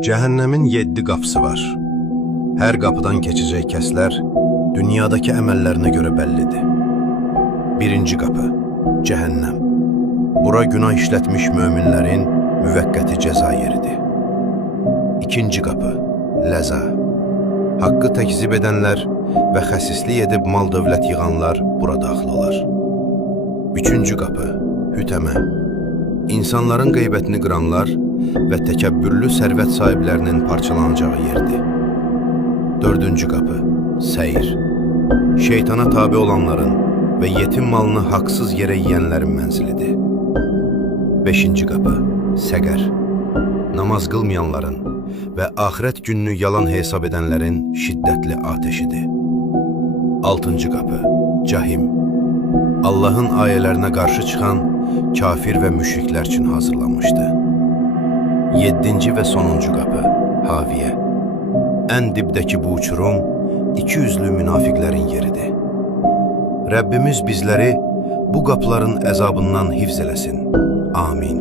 Cəhənnəmin 7 qapısı var. Hər qapıdan keçəcək kəslər dünyadakı əməllərinə görə bəllidir. Birinci qapı, cəhənnəm. Bura günah işlətmiş möminlərin müvəqqəti cəza yeridir. İkinci qapı, ləza. Haqqı təkzib edənlər və xəsislik edib mal-dövlət yığanlar bura daxil olar. Üçüncü qapı, hütəmə. İnsanların qeybətini qıranlar və təkəbbürlü sərvət sahiblərinin parçalanacağı yerdir. Dördüncü qapı, səyir. Şeytana tabi olanların və yetim malını haqsız yerə yiyənlərin mənzilidir. Beşinci qapı, səqər. Namaz qılmayanların və axirət gününü yalan hesab edənlərin şiddətli ateşidir. Altıncı qapı, cahim. Allahın ayələrinə qarşı çıxan kafir və müşriklər üçün hazırlanmışdı. Yeddinci və sonuncu qapı, haviyə. Ən dibdəki bu uçurum, 200'lü münafiqlərin yeridir. Rəbbimiz bizləri bu qapıların əzabından hifz eləsin. Amin.